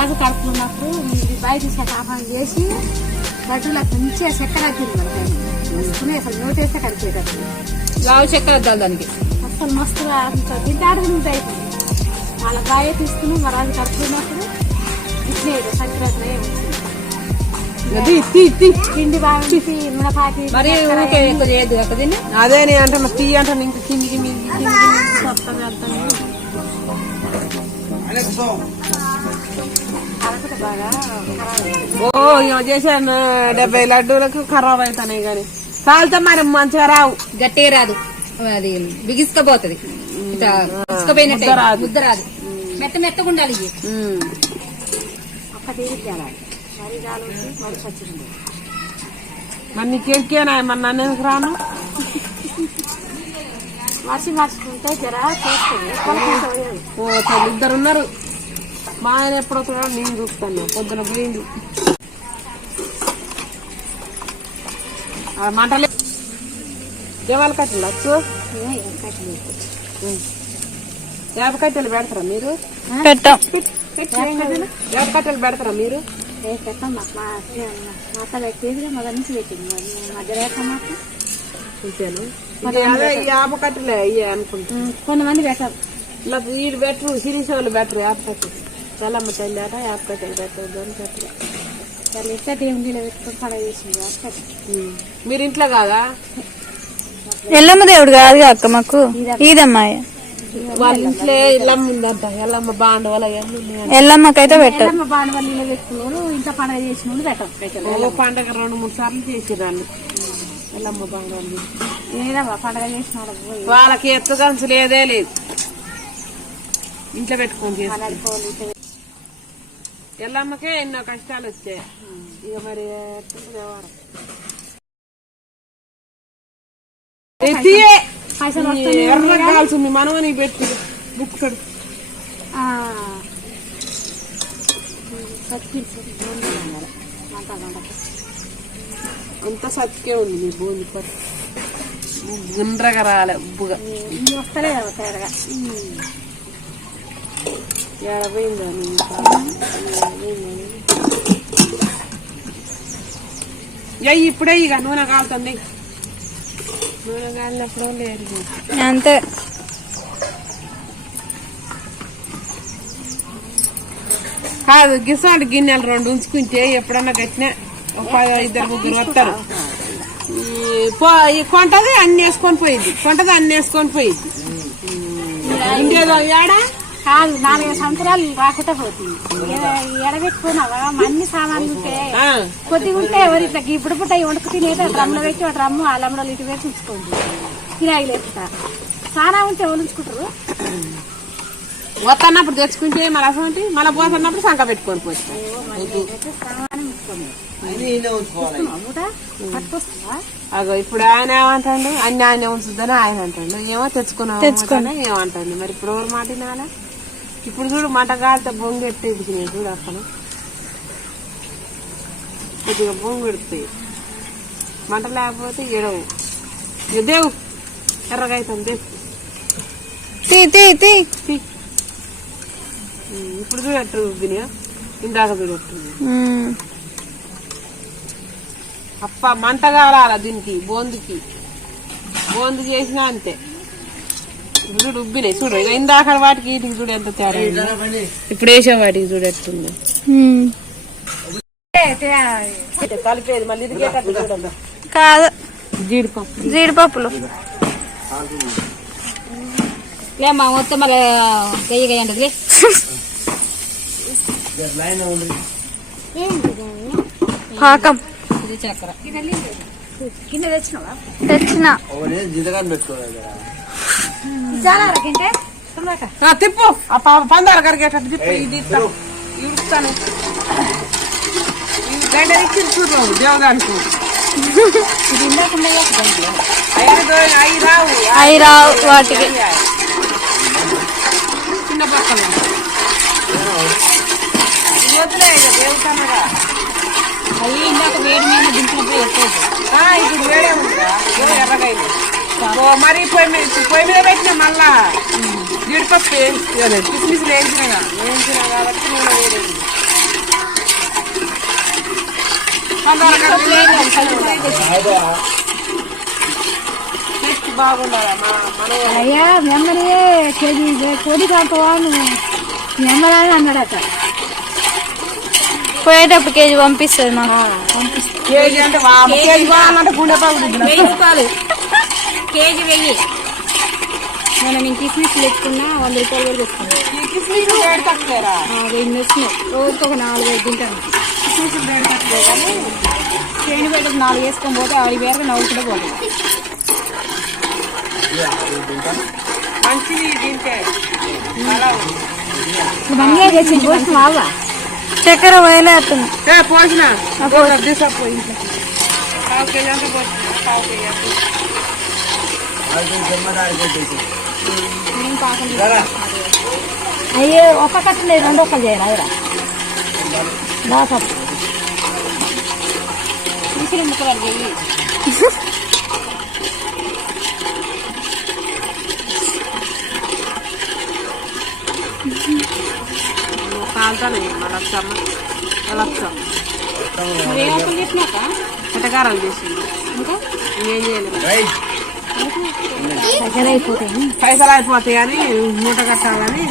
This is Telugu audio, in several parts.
రాజు కడుపుకున్నప్పుడు బయట ఆహ్వానం చేసి గడ్డలో మంచిగా చక్కెర తిరిగి అసలు నోటేస్తే కడిపేటట్టు లావు చక్కెర వద్దాలి దానికి అసలు మస్తుగా తింటాడు నువ్వు అయిపోయింది వాళ్ళ బాగా తీసుకుని మా రాజు కడుపుకున్నప్పుడు ఇట్లే చక్కెర పిండి బాగా నూనె పాకి మరి ఎక్కువ చేయదు అక్కడ తిని అదే నేను అంటే టీ అంటే ఇంకా కిందికి ఓ చేశాను 70 లడ్డూలకు ఖరాబ్ అవుతాయి కానీ కాలుతో మరి మంచిగా రావు గట్టిగా రాదు అది బిగిసుకపోతుంది బిగిసుకపోయినట్టు ముద్ద రాదు మెత్త మెత్తగా ఉండాలి ఇది ఒక్క తీరిగ్గా మరి రాలు మరి పచ్చింది మరి నీకేనా మరి నన్ను ఎందుకు రాను మార్చుకుంటే జరా చేస్తుంది ఇద్దరు ఉన్నారు మా ఆయన ఎప్పుడు నేను చూస్తాను పొద్దున పోయింది మంటలే దేవాల కట్టెలు వచ్చు వేప కట్టెలు పెడతారా మీరు వేప కట్టెలు పెడతారా మీరు పెట్టం మా అత్త పెట్టేది మొదటి నుంచి పెట్టింది మధ్య రేఖ మాకు అంతేను వేప కట్టెలే అయ్యే అనుకుంటాను కొంతమంది పెట్టారు ఇలా వీడు బెటరు సిరీస్ వాళ్ళు బెటరు వేప కట్టెలు చల్లమ్మ తల్లి ఆట వేప కట్టెలు పెట్టదు అని పెట్టలే ఎట్లా దేవుడిలో పెట్టుకొని పడవ చేసింది మీరు ఇంట్లో కాదా ఎల్లమ్మ దేవుడు కాదుగా అక్క మాకు ఈదమ్మాయ వాళ్ళ ఇంట్లో ఎల్లమ్మ ఉందంట ఎల్లమ్మ బాండవాళ్ళు అవన్నీ ఎల్లమ్మకైతే పెట్టరు బాండవల్లిలో పెట్టుకున్నారు ఇంట్లో పండగ చేసిన పెట్టారు పండగ 2-3 సార్లు చేసిరాళ్ళు ఎల్లమ్మ బాండవాళ్ళు ఏదమ్మా పండగ చేసిన వాళ్ళకి ఎత్తుగంచు లేదే లేదు ఇంట్లో పెట్టుకొని చేసి ఎల్లమ్మకే ఎన్నో కష్టాలు వచ్చాయి ఇక మరి ఎర్ర కాల్సింది మనమని పెట్టి బుక్ అంత సత్కే ఉంది మీ బోంది గుండ్రగా రాలే ఉబ్బుగా వస్తలే తేరగా పోయిందా ఇప్పుడే ఇక నూనె కాలుతుంది నూనె కాలినప్పుడు లేదు అంతే కాదు గిసాడు గిన్నెలు 2 ఉంచుకుంటే ఎప్పుడన్నా గట్టినా ఒక 2-3 వస్తారు కొంటది అన్ని వేసుకొని పోయింది ఇంకేదో ఏడా కాదు 4 సంవత్సరాలు రాకుండా పోతుంది ఎడబెట్టుకున్నావా అన్ని సామాన్లు ఉంటే కొద్దిగా ఉంటే ఎవరి ఇట్లా ఇప్పుడు పుట్ట వండుకు తినేది డ్రమ్లో పెట్టి ఆ డ్రమ్ము ఆ లమ్మలో ఇటు వేసి ఉంచుకోండి కిరాయి లేకుండా చాలా ఉంటే ఉంచుకుంటారు వస్తున్నప్పుడు తెచ్చుకుంటే మళ్ళీ అసలు మళ్ళీ పోతున్నప్పుడు సంక పెట్టుకొని పోతుంది అగో ఇప్పుడు ఆయన ఏమంటాడు అన్ని ఆయన ఉంచుద్దని ఆయన అంటాడు ఏమో తెచ్చుకున్నా ఏమంటాడు మరి ఇప్పుడు ఎవరు మాట వినాలా ఇప్పుడు చూడు మంట కాలితే బొంగు ఎట్టేది చూడు అసలు కొద్దిగా బొంగు పెడుతాయి మంట లేకపోతే ఎడవు దేవు ఎర్రగా అవుతుంది ఇప్పుడు చూడట్టు బినియా ఇందాక చూడట్టుంది అప్ప మంట కాలాల దీనికి బోందు చేసినా అంతే చూడు ఉబ్బినాయి చూడు ఇక ఇందాక వాటికి వీటికి చూడు ఎంత తేడా ఇప్పుడు వేసే వాటికి చూడట్టుంది కలిపేది మళ్ళీ చూడండి కాదు జీడిపప్పులు లేమ్మా మొత్తం మళ్ళీ గయ్య అంటది పాకం ఇది చక్కెర కింద తెచ్చినావా తెచ్చిన తిప్పు పందాలు కరిగేటట్టు తిప్పు ఇది ఇస్తాను ఇచ్చి చూడు దేవదానికి అవి రావు వాటికి చిన్న పక్కన అవి ఇందాక వేడి మీద దించినప్పుడు ఇప్పుడు వేడే ఉందా ఎర్రగాయలు మరి పొయ్యి మీద పెట్టినా మళ్ళా జీడిపప్పు కిస్మిస్లు వేయించినా కాబట్టి నూనె వేరేది బాగుండాలి అయ్యా మెమ్మరీ కేజీ కొడి కాకపోను మెమ్మరాని అన్నాడట. పోయేటప్పుడు కేజీ పంపిస్తుంది మాకు. కేజీ అంటే కేజీ కావాలంటే గుండె పాలు 1000 రూపాయలు కేజీ 1000. నేను కిస్మిస్ తెచ్చుకున్నా 100 రూపాయలు కూడా తెచ్చుకున్నా. రేటు తక్కువేరా? 1000 తెచ్చినాయి. రోజుకి ఒక 4-5 తింటాను. రేటు తక్కువే కానీ చేను పెట్టకు 4 వేసుకొని పోతే 5,000 నవ్వుకుంటే పోతుంది. మంచిది తింటే మంచిగా చేసింది పోసిన బావా చక్కెర వదిలేస్తుంది. పోసిన తీసుకపోయి ఇంట్లో 1/4 కేజీ అంతా పోసిన 1/4 కేజీ. అయ్యే ఒక్క కట్ట లేదు 2 ఒక్కలు చేయాలి అయ్యా తీసిన ముక్కలు అడిగి కాలుతానే మళ్ళీ మరి ఏమవుతుంది చేసినాక ఎటకారాలు చేసింది. ఇంకా ఇంకేం చేయలేదు. అయిపోతాయి. పైసలు అయిపోతాయి అని మూట కట్టాలని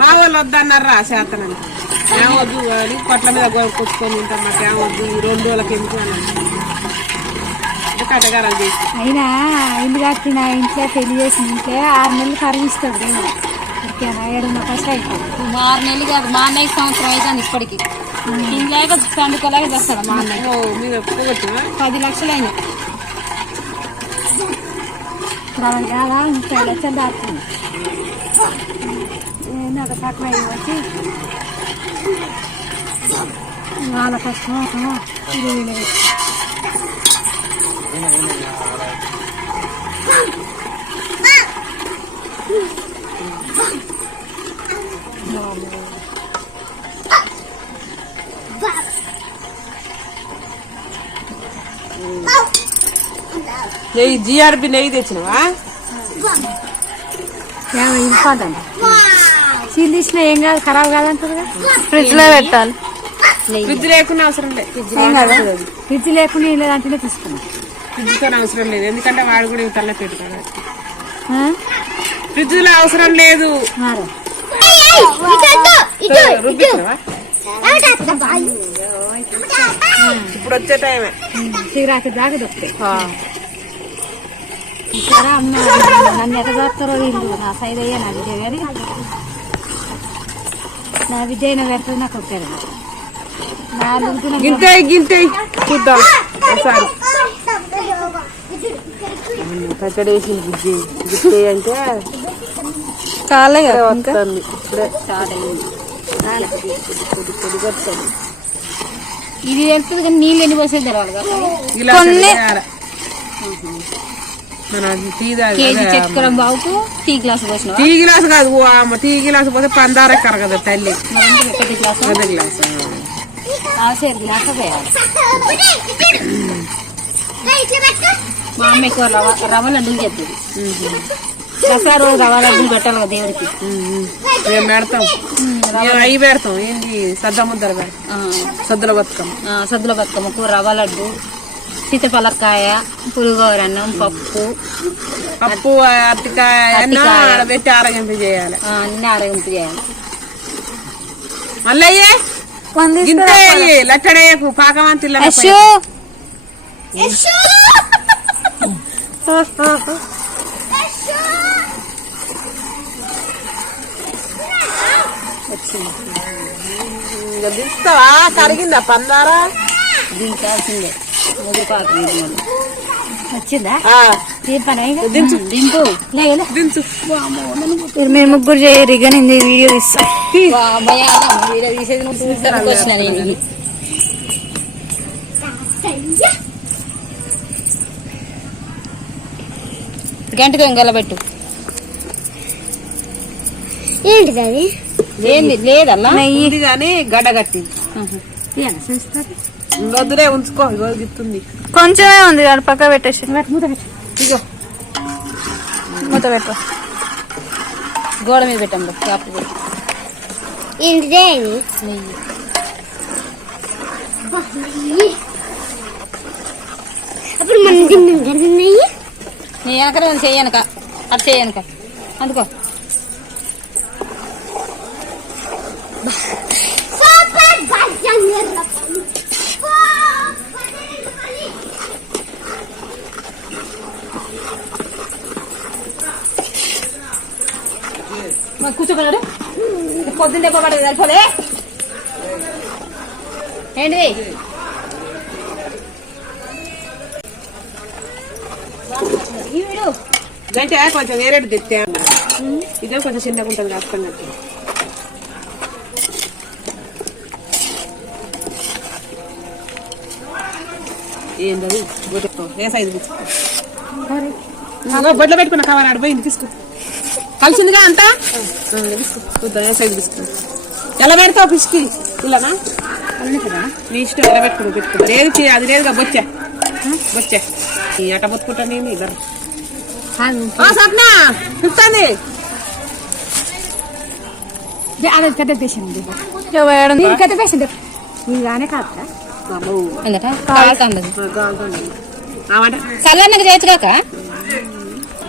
మా వాళ్ళు వద్దన్నారా చేతనని. ఏమొద్దు అని కొట్ల మీద కొట్టుకొని తింటాం. మాకు ఏమొద్దు ఈ 2 రోజులకి ఎందుకు అని కట్టగారాలు చేసి అయినా ఇల్లు కట్టిన ఇంట్లో పెళ్లి చేసిన ఇంట్లో 6 నెలలు కరిగిస్తాడు. ఓకేనా 7 ఫస్ట్ అయిపోతుంది. 6 నెలలు కాదు మా అన్నయ్య సంవత్సరం అవుతుంది ఇప్పటికి. ఇంట్లో పండుకోలేక చేస్తాడు మా అన్నయ్య. మీద పోగొచ్చునా 10 లక్షలు అయినా. కాదా 30 లక్షలు దాటుతుంది. నాకు తక్కువ వచ్చి వాళ్ళ కష్టం 20,000 నెయ్యి జిఆర్పి నెయ్యి తెచ్చినవా? 50 రూపాయలు సీల్ తీసిన ఏం కాదు ఖరాబ్ కాదంటారుగా. ఫ్రిడ్జ్ లో పెట్టాలి. ఫ్రిడ్జ్ లేకుండా అవసరం లేదు. ఫ్రిడ్జ్ లేకుండా లేదంటేనే తీసుకున్నాం. ఫ్రిడ్జ్తో అవసరం లేదు ఎందుకంటే వాడు కూడా ఇవి తల్ల పెట్టుకోవాలి. ఫ్రిడ్జ్ లో అవసరం లేదు. రుబ్బిస్తున్నావా? ఇప్పుడు వచ్చే టైమే శివరాత్రి దాకా దొరుకుతాయి. అమ్మ నన్ను ఎట్లా దొరుకుతారో వీళ్ళు. నా సైడ్ అయ్యా నా విజయ్ గారి నా విజయ్ పెడుతుంది నాకు వచ్చారు. గింతే గింతే చూద్దాం ఒకసారి. పచ్చడి వేసి గిద్ది గిద్దే అంటే కాలే వస్తుంది. ఇప్పుడే స్టార్ట్ అయ్యింది. ఇది వెళ్తుంది కానీ నీళ్ళు ఎన్ని పోసేది తెలవాలి కదా. మనం టీ కేజీ చక్కెర బావుకు టీ గ్లాస్ పోసిన. టీ గ్లాస్ కాదు టీ గ్లాస్ పోతే పందార కరగదు తల్లి. పెద్ద గ్లాస్ పెద్ద గ్లాస్ గ్లాస్ వేయాలి. మా అమ్మ ఎక్కువ రవ్వ లడ్డూలు చేస్తుంది. దసరా రోజు రవ్వ లడ్డూలు పెట్టాలి కదా దేవుడికి. మేము పెడతాం. అవి పెడతాం ఏంటి సద్ద ముద్దలు పెడతాం. సద్దుల బతుకమ్మ. సద్దుల బతుకమ్మకు రవ్వ లడ్డు, సీతపలక్కాయ, పులిగోర అన్నం, పప్పు అరటికాయ పెట్టి ఆరగింపు చేయాలి. అన్ని ఆరగింపు చేయాలి. మళ్ళీ లచ్చడయ్యకు పాకమంతి దిస్తావా? కరిగిందా పందారా? దించాల్సిందే. వచ్చిందా దించు దింపు దించు. మీరు ముగ్గురు చేయరు ఇక నేను వీడియో తీస్తా. తీసేది వచ్చిన నేను గంటతో ఇంకలబెట్టు. ఏంటిది అది? ఏంది లేదమ్మా ఇది కానీ గడ్డగట్టి వద్దులే ఉంచుకో. గిస్తుంది కొంచెమే ఉంది కాదు పక్క పెట్టేసి ఇగో మూత పెట్టు. గోడ మీద పెట్టండి క్యాప్. ఏంటిదే నెయ్యి నీ వెనక చేయనక అటు చేయనక అందుకో కూర్చోగలడు పొద్దున్న దెబ్బ పడదు సరిపోదే ఏంటిది గంటే కొంచెం వేరేటి తెచ్చా ఇదే కొంచెం చిన్నగా ఉంటుంది కాస్తున్నట్టు ఏంటది ఏ సైజు బొడ్లో పెట్టుకున్న కవర్ ఆడిపోయింది తీసుకో కలిసిందిగా అంతా చూద్దాం ఏ సైజు తీసుకో ఎలా పెడతావు పిసికి ఇలానా నీ ఇష్టం ఎలా పెట్టుకుంటా లేదు అది లేదుగా బొచ్చా బొచ్చా అట్ట బొత్తుకుంటా నేను ఇద్దరు సప్న చెప్తాంది పెద్ద పేషెంట్ పెద్ద పేషెంట్ నీగానే కాదు చల్లన్నకు చేయొచ్చుగాక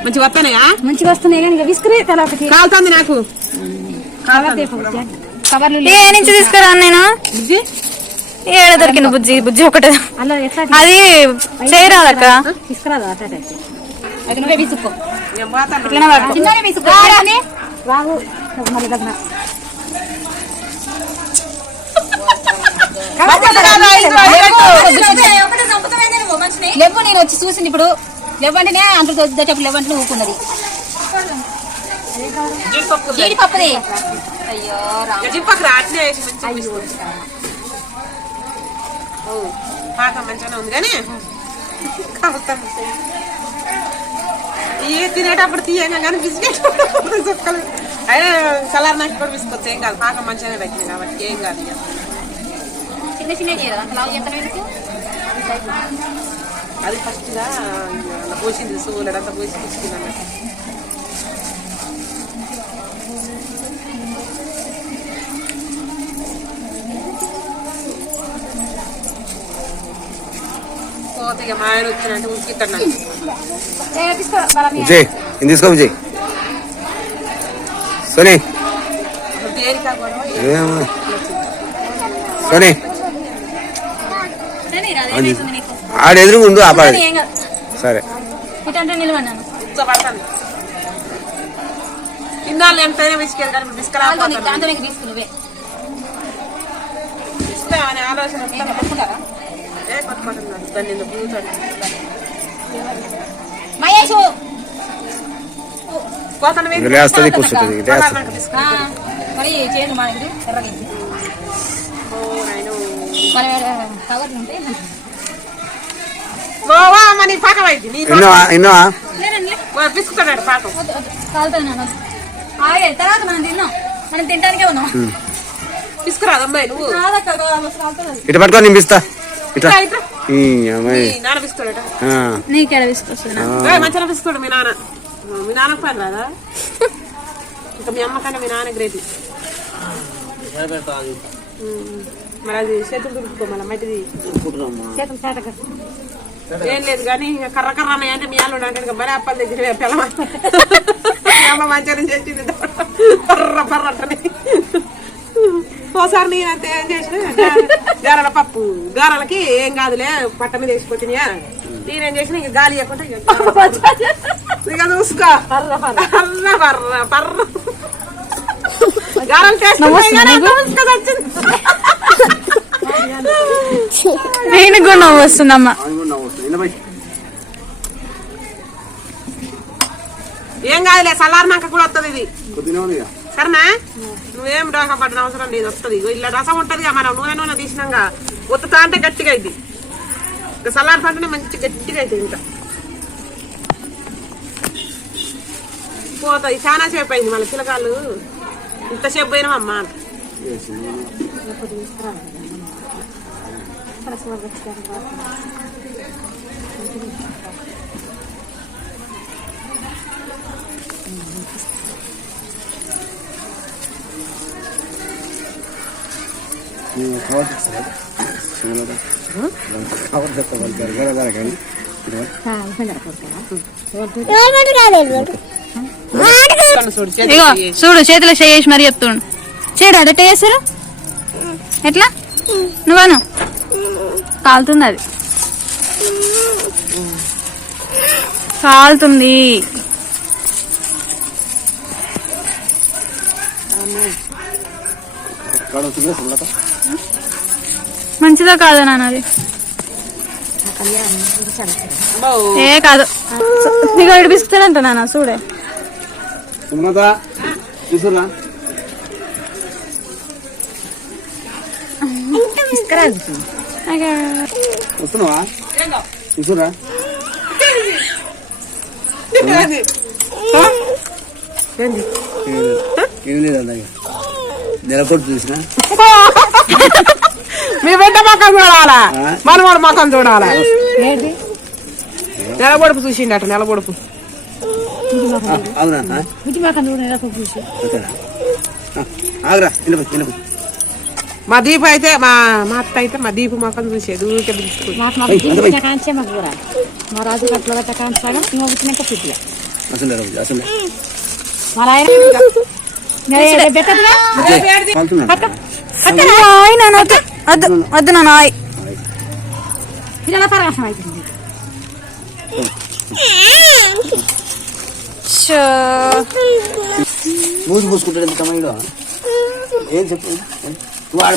మంచిగా వస్తానయా మంచిగా వస్తున్నాయి కానీ విసుకునే తల ఒకటి కాలుతుంది నాకు కవర్లు ఏ నుంచి తీసుకురా నేను ఏడ దొరికింది బుజ్జి బుజ్జి ఒకటే అలా ఎట్లా అది చేయరాదక్క తీసుకురాదు అది నువ్వే విసుకో ఇట్లనే పట్టు. చిన్నగా విసుకో రావు మళ్ళీ దగ్గర లేవు నేను వచ్చి చూసింది ఇప్పుడు లేవంటేనే అంటూ వచ్చేటప్పుడు లేవంటే ఊకున్నది జీడిపప్పుది అయ్యో పాకం మంచిగానే ఉంది కానీ తినేటప్పుడు తీయగా కానీ బిస్కెట్ చుక్కలు అయినా కలర్ నాకు కూడా బిస్కొచ్చు ఏం కాదు పాకం మంచిగానే పెట్టింది కాబట్టి ఏం కాదు ఇక చిన్న చిన్న అది ఫస్ట్గా పోసింది సోలడంతా పోసి తీసుకున్నాను పోతే ఇక మా ఆయన వచ్చినంటే ఉసికిస్తాడు నాకు విజయ్ ఇది తీసుకో విజయ్ సోనీ దేనికా గొడవ సోనీ ఆడ ఎదురుగా ఉండు ఆపాలి సరే ఇటంటే నిలవన్నాను కూర్చోబడతాను ఇన్నాళ్ళు ఎంతైనా బిస్కెట్ కానీ బిస్కెట్ దాంతో నీకు తీసుకునివే ఇస్తామని ఆలోచన కొట్టుకుంటారా ఏ కొట్టుకుంటున్నాను దాన్ని ఎందుకు కూర్చోండి మహేష్ లేస్తుంది కూర్చుంటుంది మరి చేయదు మా దగ్గర ఎర్రగా మన కవర్లు ఉంటాయి మనీ పాకం అయింది ఇన్నోవా పిసుకుతాడు పాకం కాలుతాను తర్వాత మనం తిన్నాం మనం తినడానికే ఉన్నాం పిసుకురాదు అమ్మాయి నువ్వు ఇటు పట్టుకో నింపిస్తా ఇట్లా నాన్న పిసుకుతాడట నీకెడ తీసుకొస్తున్నా మంచిగా పిసుకుతాడు మీ నాన్నకు పని రాదా ఇంకా మీ అమ్మ కన్నా మీ నాన్న గ్రేట్ మరి అది చేతులు దుడుపుకో మళ్ళీ మట్టిది చేతులు చేతగా ఏం లేదు కానీ కర్ర కర్ర అన్నాయి అంటే మీ వాళ్ళు అంటే మరి అప్పల దగ్గర పిల్లమ అమ్మ మంచిగా చేసింది పర్ర పర్ర అంటని ఓసారి నేను అంతే ఏం చేసిన గారెల పప్పు గారెలకి ఏం కాదులే పట్ట మీద వేసుకొచ్చినాయా నేనేం చేసిన ఇంక గాలి ఇవ్వకుండా ఇక చూసుకో పర్ర పర్ర పర్ర గారెలు టేస్ట్ నేను కూడా నవ్వు వస్తుందమ్మా ఏం కాదులే సలార్నాక కూడా వస్తుంది ఇది సరేనా నువ్వేం డోకా పడిన అవసరం లేదు వస్తుంది ఇలా రసం ఉంటది మనం నూనె తీసినాక ఒత్తుతా అంటే గట్టిగా అయింది ఇంకా సలార్ పంటనే మంచి గట్టిగా అవుతుంది ఇంకా పోతాయి చాలా సేపు అయింది మళ్ళీ పిల్లకాళ్ళు ఇంతసేపు పోయినామమ్మా చూడు ఇగో చూడు చేతిలో చేసి మరి చెప్తుండు చేడు అదట చేసారు ఎట్లా నువ్వను కాలుతుంది అది కాలుతుంది మంచిదా కాదా నాన్న అది ఏ కాదు నీకు విడిపిస్తాడంట నాన్న చూడే వస్తున్నావా తీసుకురా ఏం లేదు అలాగే నెలకొట్టు చూసిన మీ బిడ్డ మొక్కం చూడాలా మనవాడు మొక్కం చూడాలా నెలబొడుపు చూసిండట నెలబొడుపు అవునా ఆగరా వెళ్ళకు మా దీపు అయితే మా అత్త అయితే మా దీపు మొక్కం చూసేది ఊరికే పిలుచుకుంది. కాంచే మాకు కూడా మా రాజు కట్లో గట్ట కాంచాడు ఇంకా పుట్టినాక పుట్టిగా అసలు అసలు వాళ్ళ ఆయన పెట్టదుగా వద్దు వద్దు నాన్న పిల్లల పరవశం అవుతుంది మూసి మూసుకుంటాడు ఎంత కమ్మాయిలో ఏం చెప్పు నువ్వు ఆడ